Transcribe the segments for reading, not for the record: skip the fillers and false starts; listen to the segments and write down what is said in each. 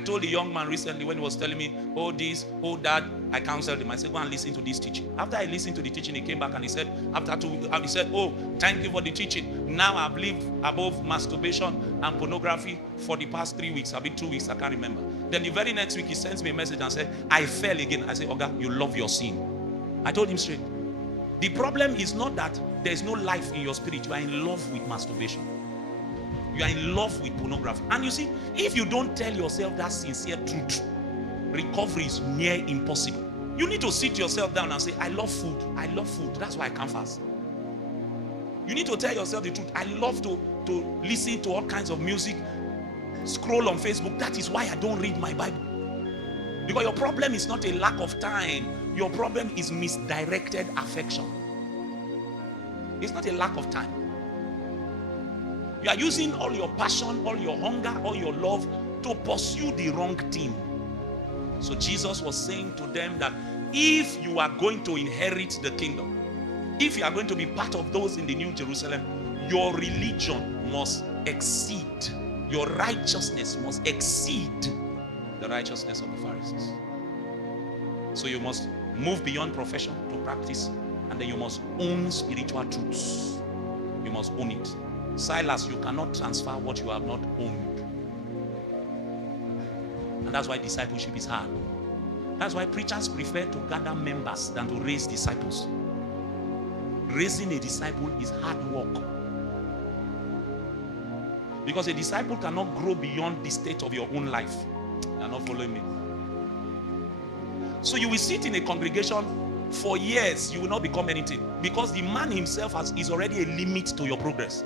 I told a young man recently when he was telling me, oh this, oh that, I counseled him. I said, go and listen to this teaching. After I listened to the teaching, he came back and he said, after 2 weeks, he said, oh, thank you for the teaching. Now I've lived above masturbation and pornography for the past 3 weeks. I've been 2 weeks, I can't remember. Then the very next week, he sends me a message and said, I fell again. I said, Oga, you love your sin. I told him straight. The problem is not that there's no life in your spirit. You are in love with masturbation. You are in love with pornography. And you see, if you don't tell yourself that sincere truth, recovery is near impossible. You need to sit yourself down and say, I love food. I love food. That's why I can't fast. You need to tell yourself the truth. I love to listen to all kinds of music, scroll on Facebook. That is why I don't read my Bible. Because your problem is not a lack of time. Your problem is misdirected affection. It's not a lack of time. You are using all your passion, all your hunger, all your love to pursue the wrong thing. So Jesus was saying to them that if you are going to inherit the kingdom, if you are going to be part of those in the New Jerusalem, your religion must exceed, your righteousness must exceed the righteousness of the Pharisees. So you must move beyond profession to practice, and then you must own spiritual truths. You must own it. Silas, you cannot transfer what you have not owned. And that's why discipleship is hard. That's why preachers prefer to gather members than to raise disciples. Raising a disciple is hard work. Because a disciple cannot grow beyond the state of your own life. You are not following me. So you will sit in a congregation for years, you will not become anything. Because the man himself is already a limit to your progress.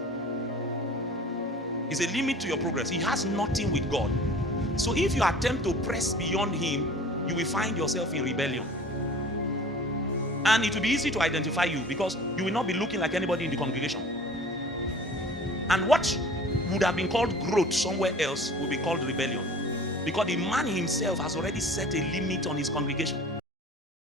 Is a limit to your progress. He has nothing with God. So if you attempt to press beyond him, you will find yourself in rebellion. And it will be easy to identify you because you will not be looking like anybody in the congregation. And what would have been called growth somewhere else will be called rebellion. Because the man himself has already set a limit on his congregation.